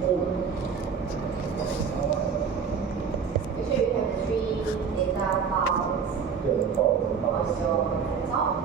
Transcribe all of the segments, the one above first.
Make sure you have 3 data files on your laptop.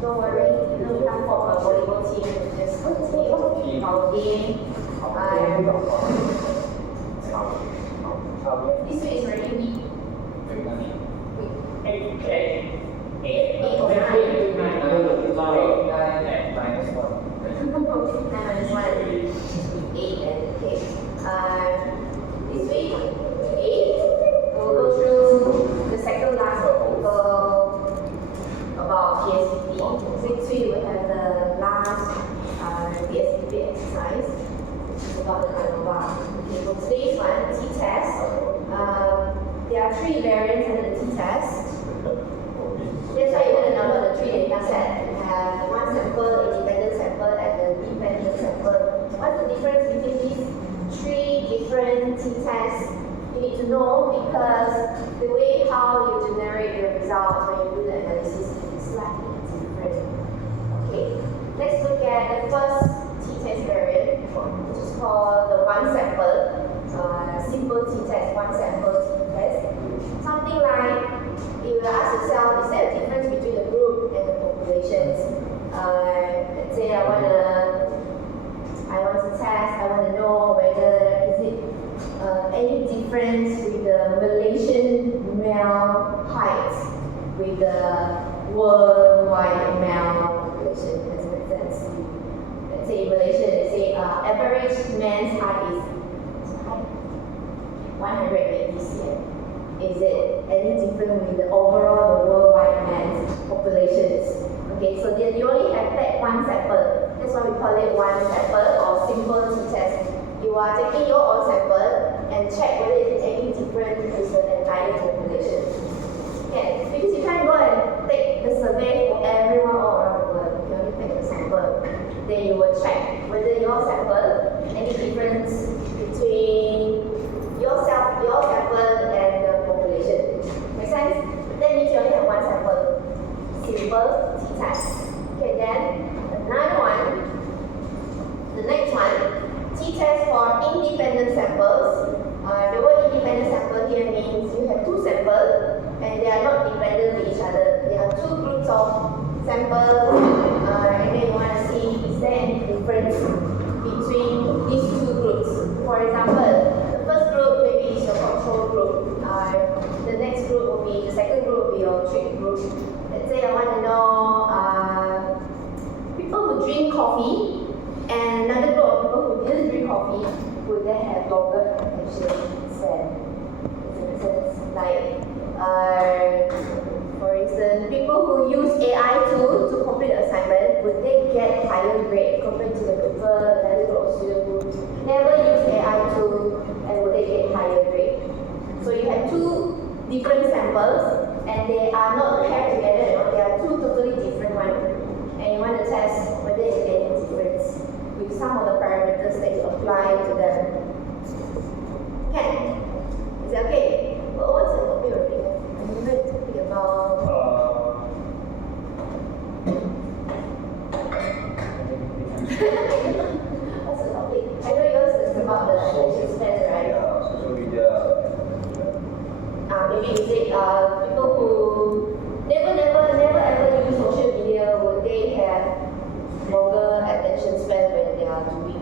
Don't worry, you don't come for a volleyball team, just continue our game. This week is already week 8 or 9? 9 minus 1. 8 and 8. This week, 8, we'll go through the second last article about PSVP. Next week we have the last PSVP exercise, which is about the ANOVA. Okay, so today's one, t-test. There are 3 variants under the t-test. That's why you want to download the 3 data set. You have the 1 sample, independent sample, and the dependent sample. What's the difference between these 3 different t-tests? You need to know because the way how you generate your results when you do the analysis is slightly different. Okay, let's look at the first t-test variant, which is called the 1 sample, simple t-test, 1 sample t-test. Something like, you will ask yourself, is there a difference between the group and the populations? Let's say I want to test, I want to know whether is it any difference with the Malaysian male height with the worldwide male population. Does it make sense? Let's say in Malaysia, they say average man's height is 180 cm. Is it any different with the overall worldwide man's populations? Okay, so then you only have that 1 sample. That's why we call it 1 sample or simple t-test. You are taking your own sample and check whether it is any different with the entire population. Okay, because you can't go and take the survey for everyone all around the world. You only take the sample. Then you will check whether your sample, any difference between your sample and the population. for independent samples. The word independent sample here means you have two samples and they are not dependent with each other. There are two groups of samples and then you want to see is there any difference between these two groups. For example, the first group maybe is your control group. The next group will be, the second group will be your treat group. Let's say I want to know people who drink coffee and another group of people who didn't drink coffee, would they have longer attention span? Like, for instance, people who use AI tool to complete the assignment, would they get higher grade compared to the people, another group of students who never use AI tool and would they get higher grade? So you have two different samples and they are not paired together, no? They are two totally different ones. And you want to test whether there is any difference with some of the parameters that you apply to them. Okay? Is that okay? Well, what's the topic we're doing? I'm going to talk about. What's the topic? I know yours is about the attention span, right? Yeah, social media. Maybe you say people who never ever use social media, would they have longer attention span when they are doing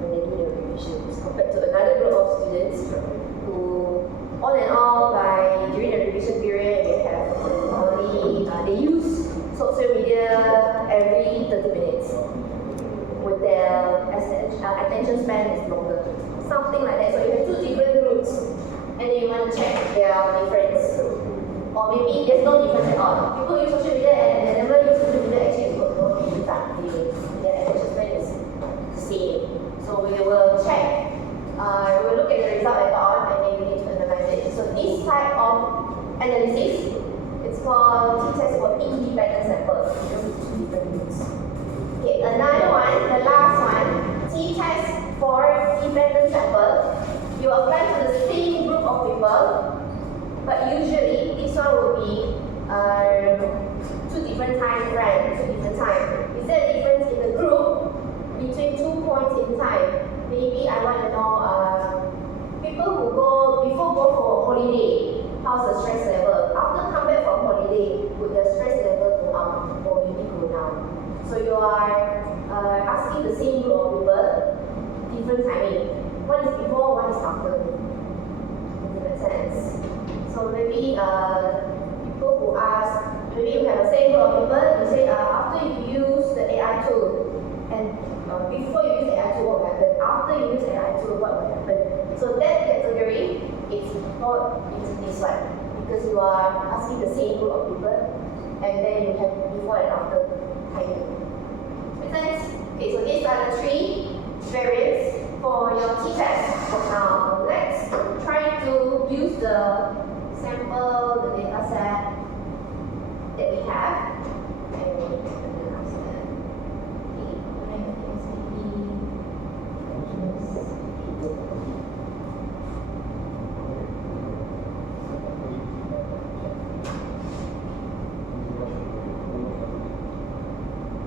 when they do the revisions compared to another group of students who all in all by during the revision period they have only they use social media every 30 minutes. With their attention span is longer. Something like that. So you have two different groups and then you want to check their difference. Or maybe there's no difference at all. People use social media and they never use social media actually it's no difference. Their attention span is the same. So we will check. We will look at the result later on and then we need to analyze it. So this type of analysis, it's called t-test for independent samples because it's two different groups. Okay, another one, the last one, t-test for dependent sample. You apply to the same group of people. But usually, this one will be two different time frames, two different time. Is there a difference in the group between 2 points in time? Maybe I want to know people who before go for holiday, how's the stress level? After come back from holiday, would the stress level go up or maybe go down? So you are asking the same group of people, different timing. One is before, one is after. In that sense. So maybe people who ask, maybe you have the same group of people, you say after you use the AI tool, and before you use the AI tool, what will happen? After you use the AI tool, what will happen? So that category is not into this one, because you are asking the same group of people, and then you have before and after timing. Make sense? Okay, so these are the three variants for your t-test. Now let's try to use the sample, the data set that we have, and we analyze that.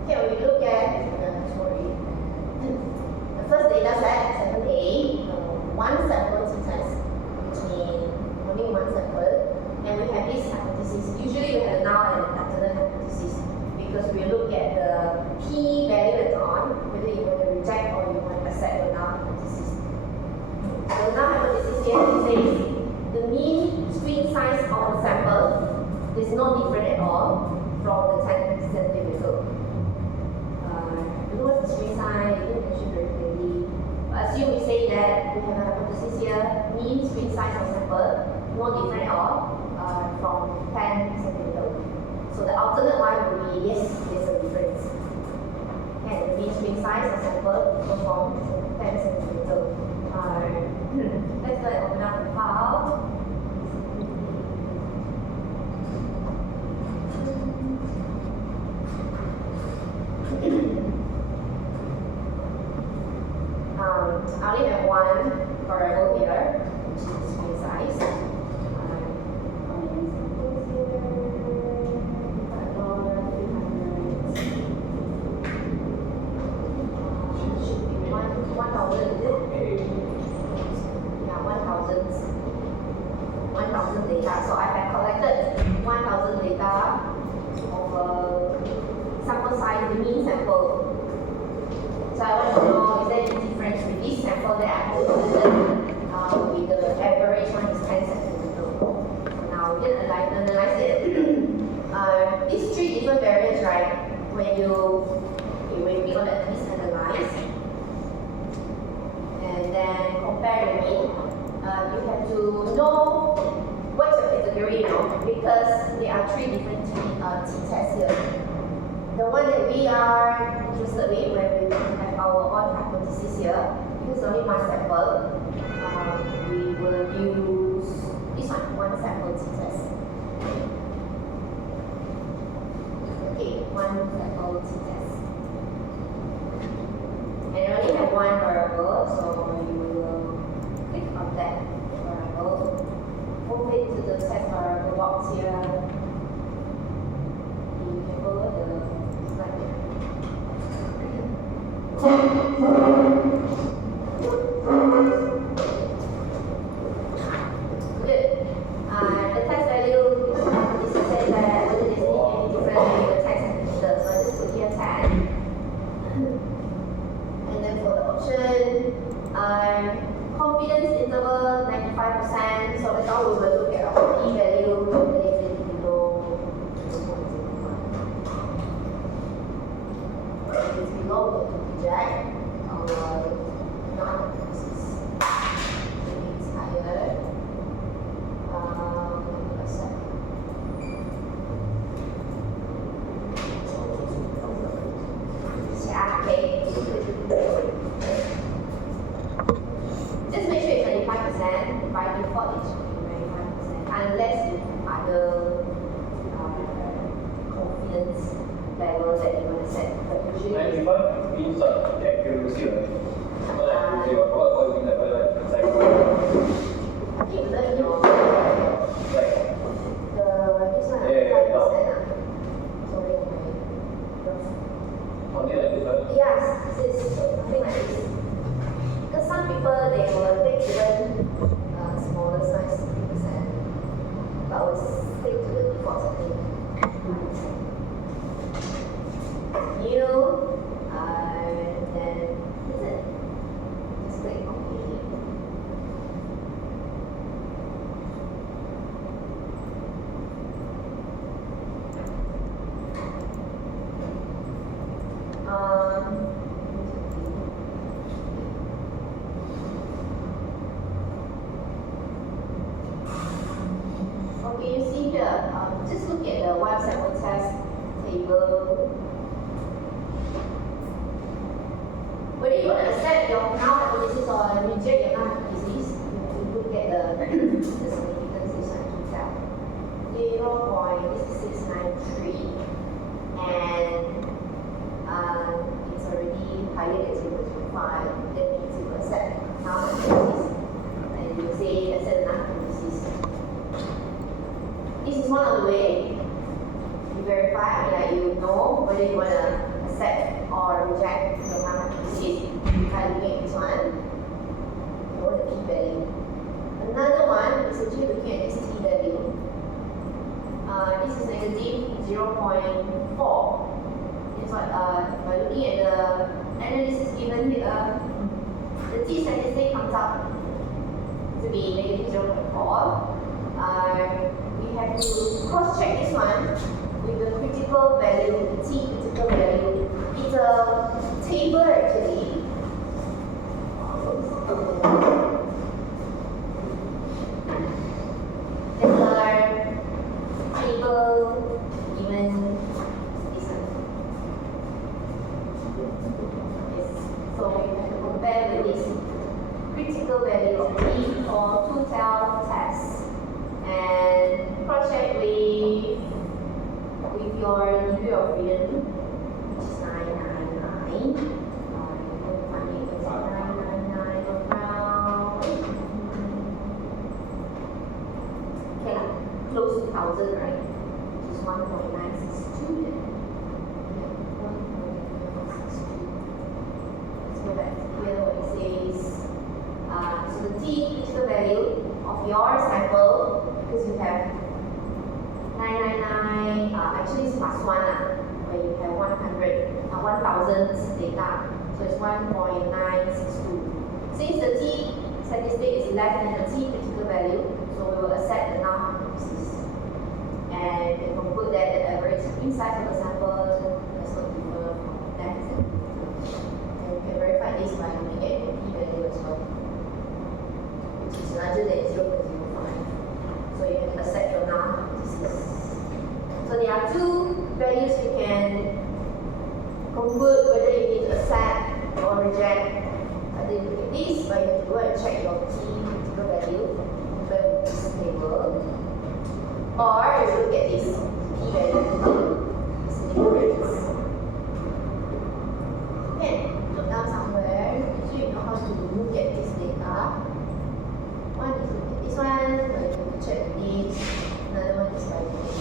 Okay, we look at the first data set, sample A, one sample t-test, which means only one sample, and we have this hypothesis. Usually we have a null and an alternate hypothesis because we look at the p value later on, whether you want to reject or you want to accept the null hypothesis. So the null hypothesis here says the mean screen size of a sample is not different at all from the 10 centimeter. You know what's the screen size? You didn't mention very clearly. Assume we say that we have a hypothesis here, mean screen size of sample, not different at all from 10 centimeter. So the alternate one would be yes, there's a difference. And the mean screen size of sample from 10 centimeter. Let's go and open up the file. I only have one variable here, which is screen size. Should be 1,000, is it? So I want to know, is there any difference with this sample that I have with the average one is 10 centimeters. So now we can analyze it. These three different variants, right? When we're gonna analyze and then compare the mean, you have to know what's your category, because there are three different t-tests here. The one that we are interested in, where we have our own hypothesis here, because only one sample, we will use this one sample t-test. Okay, one sample t-test. And I only have one variable, so you will click on that variable, move it to the test variable box here. You can follow the slide there. Good. The test value is to say that whether there's any difference between the test and the meter. So I just put here 10. And then for the option, confidence interval 95%. So now we will look at our p-value calculated below 0.01. If it's below, we have to reject our non-hypothesis. If it's higher, accept. Yeah, okay. Just make sure it's 95%. By default, it should be 95%, unless you have other confidence levels that you want to set. But usually, 95 means accuracy, right? What do you mean by that? It's like, okay, you learn your like, this one, 5%. Sorry, something like this, right? yes, this is something like this. Because some people, they will take even smaller size, 3%, but will stick to the default setting. New, and then that's it. Just click OK. Okay, you see here, just look at the one sample test table. Whether you want to accept your null hypothesis or reject your null hypothesis, you have to look at the significance this one to tell. 0.693, and it's already higher than 0.05. That means you accept null hypothesis, and you say accept null hypothesis. This is one of the way you verify, like you know whether you want to accept or reject the null hypothesis. By looking at this one, you know the p-value. Another one is actually looking at this t-value. This is negative 0.4. This one, by looking at the analysis given here, the t-statistic comes up to be negative 0.4. We have to cross-check this one with the critical value, the t-critical value. It's a table actually. There's a table given this one. Yes. So we have to compare with this critical value of t for two-tail tests. And cross-check with your degree of freedom, which is 999. You can find it as 999 around. Okay, close to 1,000, right? Which is 1.962. Yeah, 1.962. Let's go back here what it says. So the t critical value of your sample, because you have 999, actually it's plus 1, where you have 1,000 data. So it's 1.962. Since the t statistic is less than the t critical value, so we will accept the null hypothesis. And we conclude that the average mean size of the sample does not differ from that. And we can verify this by looking at the p-value as well, which is larger than 0.05. So you can accept your null hypothesis. So there are two values you can conclude whether you need to accept or reject. Either you look at this, but you have to go and check your t critical value compared with this table. Or you look at this p-value, this difference. You can jot down somewhere so you know how to look at this data. One is look at this one, but you have to check this. Another one is by looking at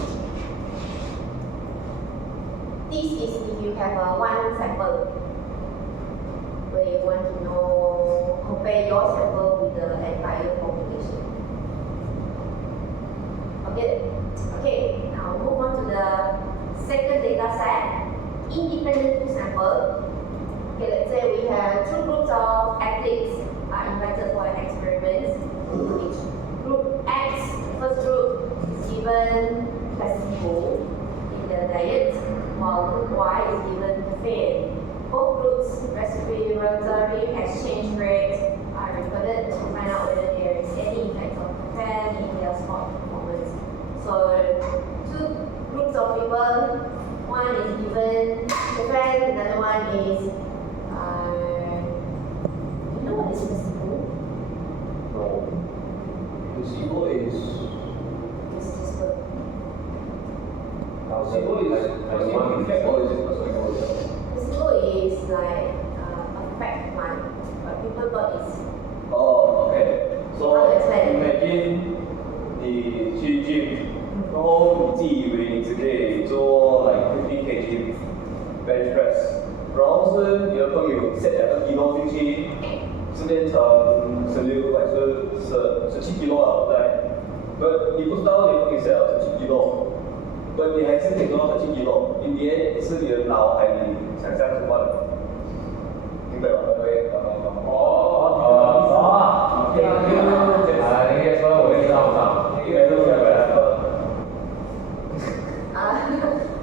this is if you have one sample where you want to know, compare your sample with the entire population. Okay, now move on to the second data set, independent two sample. Okay, let's say we have two groups of athletes are invited for an experiment. Each group X, first group is given placebo in the diet, while group Y is given caffeine. Both groups' respiratory exchange rates are recorded to find out whether there is any effect of caffeine in their sport performance. So, two groups of people, one is given caffeine, another one is, you know what is placebo? No. Placebo is. It's this word. Placebo is one effect or is it placebo? Placebo is like a fact one, but people thought it's. Oh, okay. So imagine 你去 gym， 然后你自己以为你只可以做 like 50 kg bench press， 然后是你的朋友 set 2 kg 进去，是变成16还是17 kg 了，对不对？不，你不知道你朋友 set 了17 kg， 不，你还是可以做到17 kg， in the end 是你的脑海里想象出来的，明白吗？对。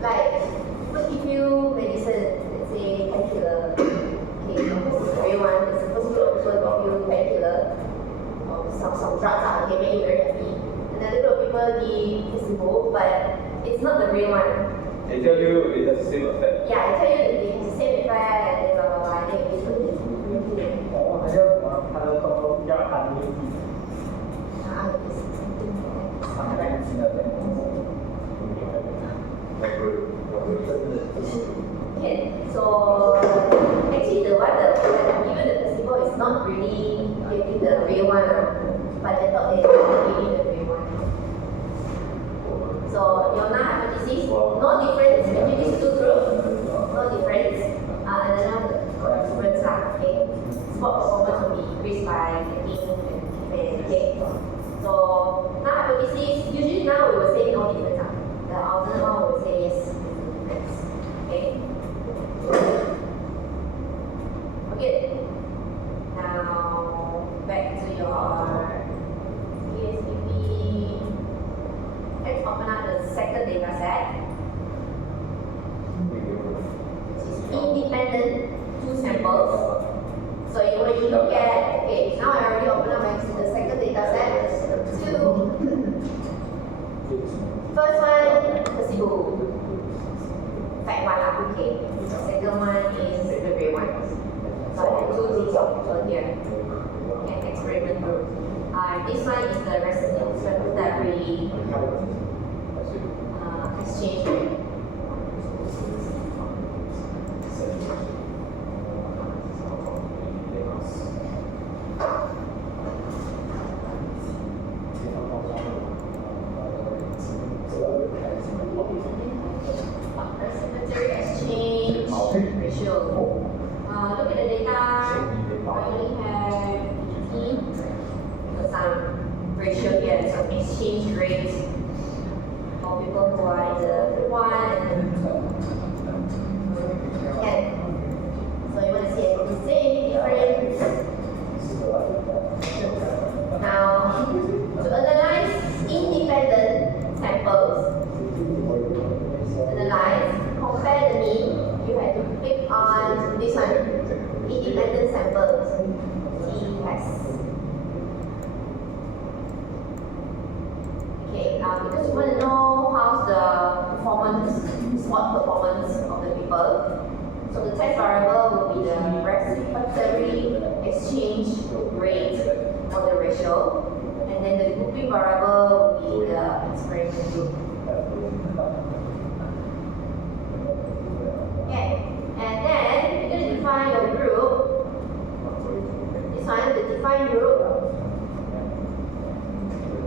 Like, but if you medicine, let's say painkiller, okay, everyone is supposed to also give you painkiller or some drugs, okay, make you very happy. Another group of people give placebo, but it's not the real one. They tell you it has the same effect. Yeah, they tell you it has the same effect, and blah blah blah, and then you should Okay, so actually the one that given the placebo is not really getting the real one, but they thought they were giving the real one. So your null hypothesis, no difference between these two groups, no difference. Another difference, okay. Sport performance will be increased by taking caffeine, okay. So null hypothesis, usually now we will say no difference. The alternate one will say yes. Okay. Okay. Now back to your ESPP. Let's open up the second data set. Which is independent two samples. So when you look at, okay, now I already opened up the second data set. Two. First one, placebo. Fact one, okay. Second one is the real one. So I have two groups of people here. And experiment group. This one is the respiratory exchange rate. Respiratory exchange ratio. Look at the data. I only have some ratio here, some exchange rate for people who are in the one and so you want to see because you want to know how's the sport performance of the people. So the test variable will be the reciprocity exchange rate or the ratio, and then the grouping variable will be the experiment group. Okay, and then you're going to define your group. This one, the defined group.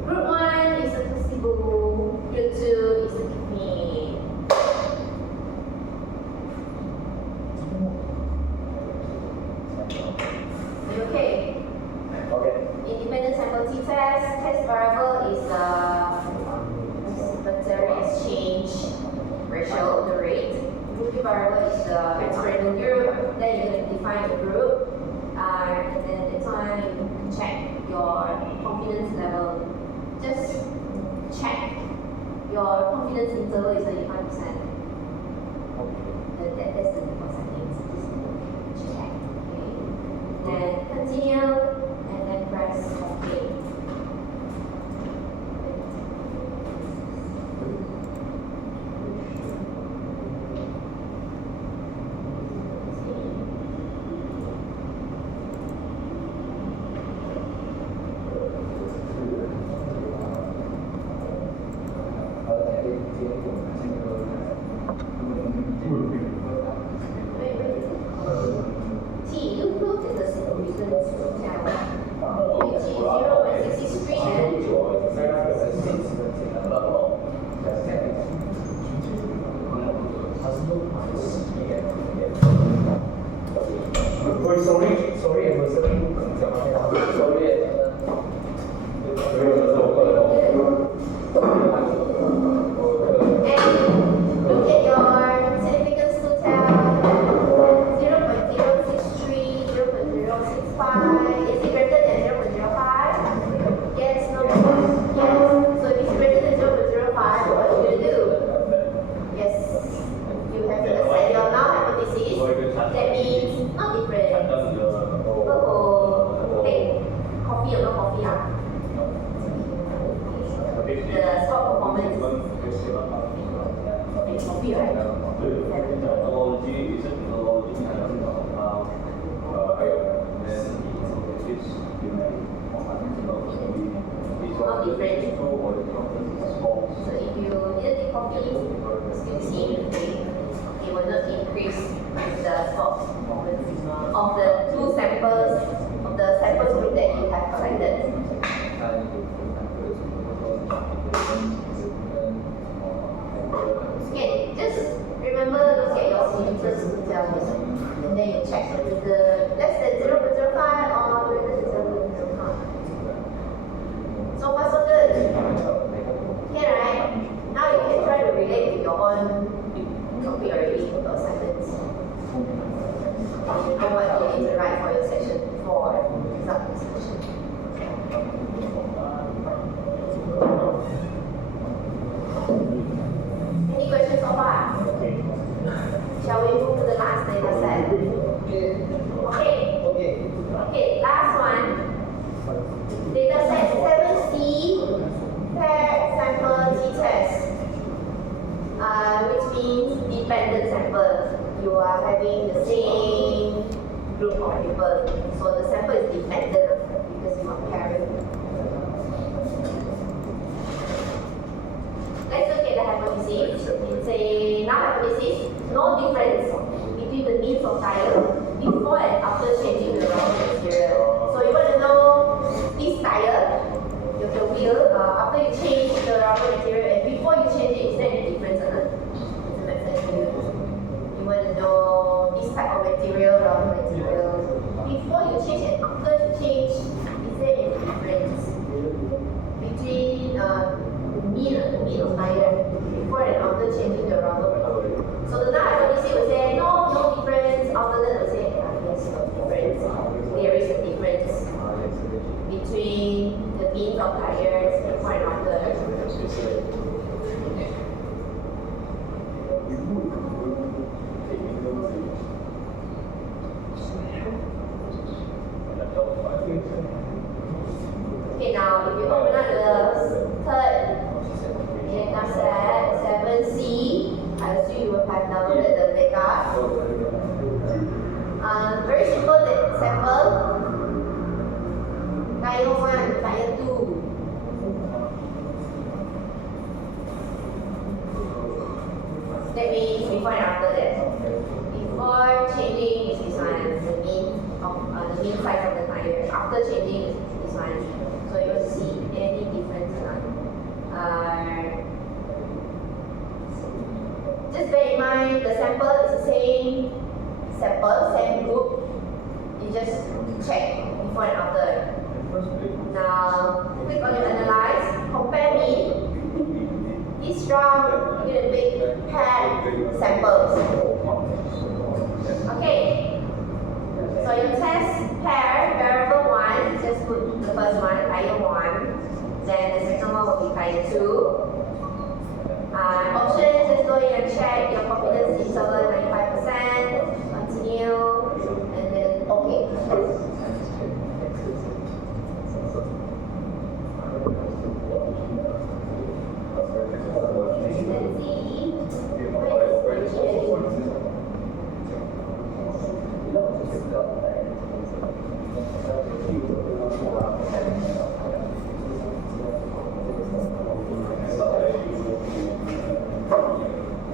Group 1 is a placebo, group 2 is a caffeine. Okay. Okay. Independent sample t-test. Test variable is the reciprocity exchange ratio, the rate. Grouping variable is the experiment group. Then you're going to define the group. And then this one you can check your confidence level. Just check your confidence interval is 35%. That's the default settings. Just check. Okay. Then continue, and then press OK. T, you look at the solution channel. Which is 0.63 and look at your significance to tell 0.063, 0.065. Is it greater than 0.05? Yes, no. Yes. So if it's greater than 0.05, what are you going to do? Yes. You have to accept your null hypothesis. That means not different. Oh, hey, coffee or no coffee? The sport performance. It's coffee, right? Methodology is a methodology now. Not different. So if you didn't take coffee, still the same thing. It will not increase the sport performance of the two samples, of the samples group that you have collected. Okay, just remember to look at your significance values, and then you check if the less than 0.05 or greater than 0.05. So far so good. Okay, right? Now you can try to relate to your own topic already, your assignments. You know what you need to write for your section 4 example section. Any questions so far? Shall we move to the last data set? Okay, last one. Data set 7C, paired sample t-test. Which means dependent sample. You are having the same group of people. So the sample is dependent because you are pairing. Let's look at the hypothesis. It's a null hypothesis. No difference between the means of tire before and after changing the round material. So you want to know this tire, the wheel, after you change the rubber material and before you change it, is there any difference or not? Does it make sense to you? You want to know this type of material, rubber material. Before you change and after you change, is there any difference between mean of tire before and after changing the rubber material? So the null hypothesis will say no difference. Alternate will say yes, no difference. There is a difference between the mean of tires before and after. Okay, now if you open up the third Tier 1, Tier 2. That means before and after that. Before changing is this one, the mean size of the tire. After changing is this one. So you will see any difference. Just bear in mind the sample is the same sample, same group. You just check before and after. Now click on your analyze, compare mean. Each round, you need a big paired samples. Okay. So your test pair, variable 1, just put the first one, Tier 1. Then the second one will be Tier 2. Options, just go in and check your confidence interval 95%, continue, and then OK.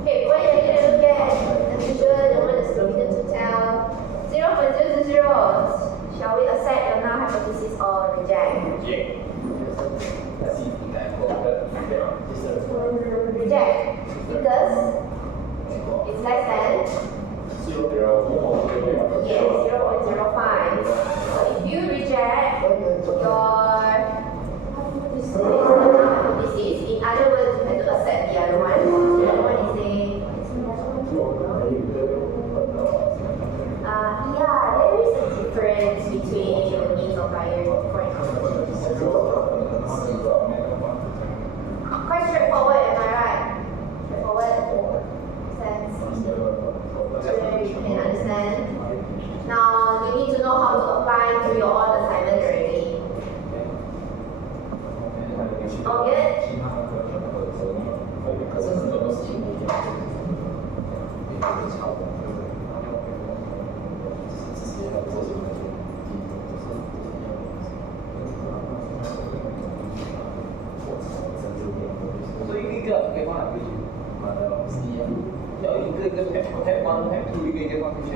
Okay, what you're going to look at, as usual, the one is evidence to tell. 0.000. Shall we accept your null hypothesis or reject? Reject. Because it's less than? Yes, 0.05. So if you reject your hypothesis, in other words, you have to accept the other one. The other one is yeah, there is a difference between the means of higher for example. Quite straightforward, am I right? Straightforward? Sense? So you can understand. Now, you need to know how to apply to your own assignment already. All good? So 一个可以放哪边去？要一个Type 1 Type 2一个放进去。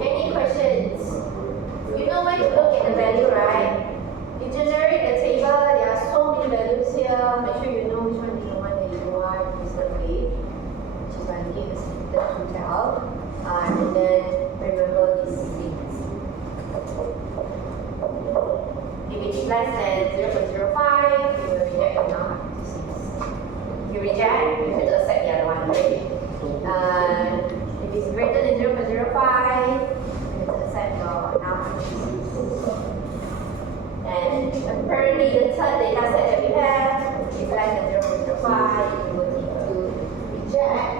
Any questions? You know when you look at the value, right? You generate the table, there are so many values here. Make sure you know which one is the one that you want is the wave, which is going to give us the total. And then remember these things. If it's less than 0.05, you will reject the null hypothesis. If you reject, you have to accept the other one, right? If it's greater than 0.05, you have to accept your null hypothesis. And apparently the third data set that we have is less than 0.05, you will need to reject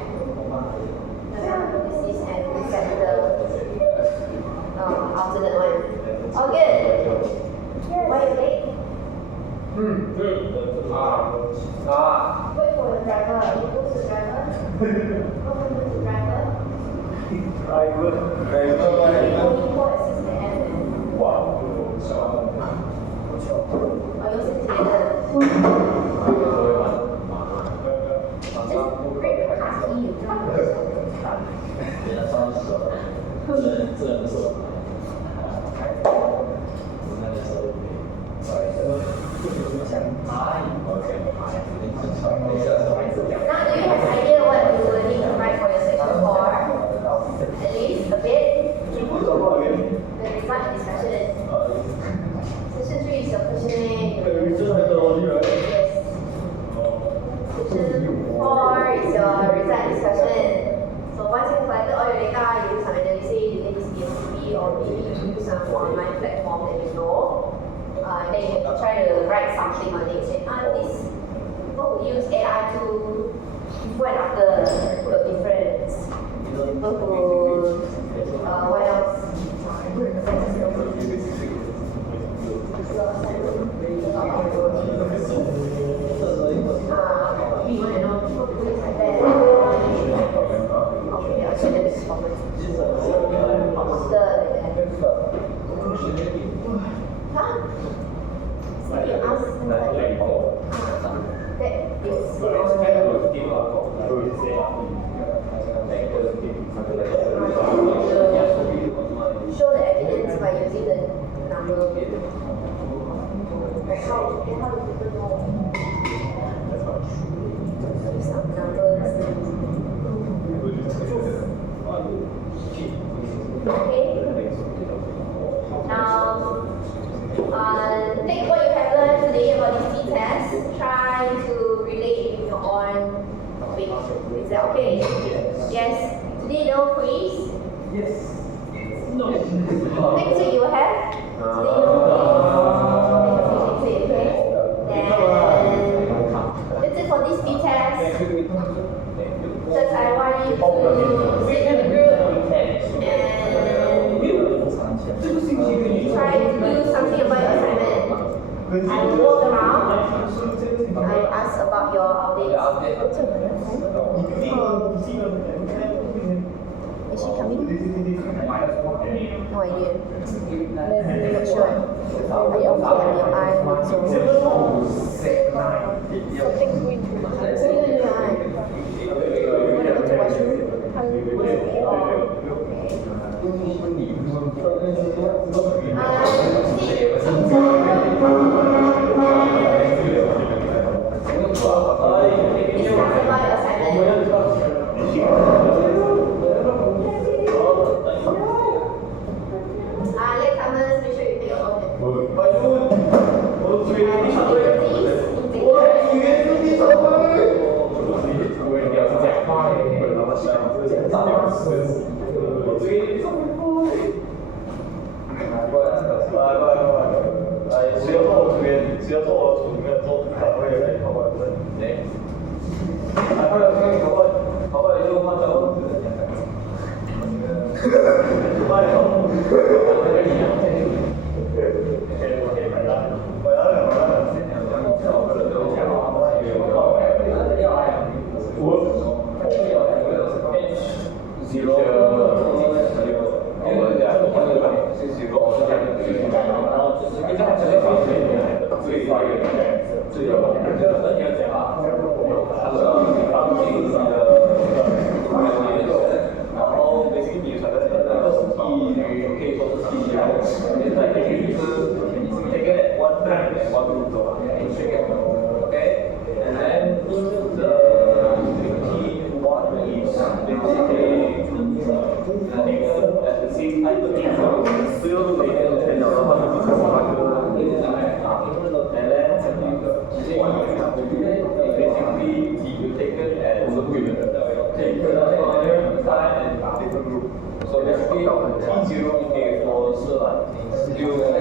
the null hypothesis and accept the alternate one. All good? Why you late? Wait for the driver. Who's the driver? Who's the driver? Only four assistant admin. Wow. Or you sit together. Just break the class you Now, do you have an idea what you will need to write for your section 4? At least a bit? The result discussion. Section 3 is your questionnaire. Yes. Section 4 is your result discussion. So once you've collected all your data, you do some analysis, you can use DSP or maybe you use some online platform that you know. And then you have to try to write something on it. Say, use AI to before and after the difference. People who, what else? You want to know people who is like that. Okay, I'll show them this format. Huh? So you ask that is show the evidence by using the number. Like how do people know? Some numbers. Okay. Now, take what you have learned today about this t-test. Try to relate it with your own topic. Is that okay? Yes. Today no quiz. Yes. No. Next week you will have. Today no quiz. Next week, okay? Then that's it for this t-test. Just I want you to sit in the group and try to do something about your assignment. I will walk around. I will ask about your updates. Is she coming? No idea. Not sure. Are you okay? I'm not so. Something's going through my eyes. Want to go to washroom? Latecomers, make sure you take your own. Okay, and then the key one is basically at the same time still later and then basically you take it as time and different group. So basically T0 indicates for 是 like still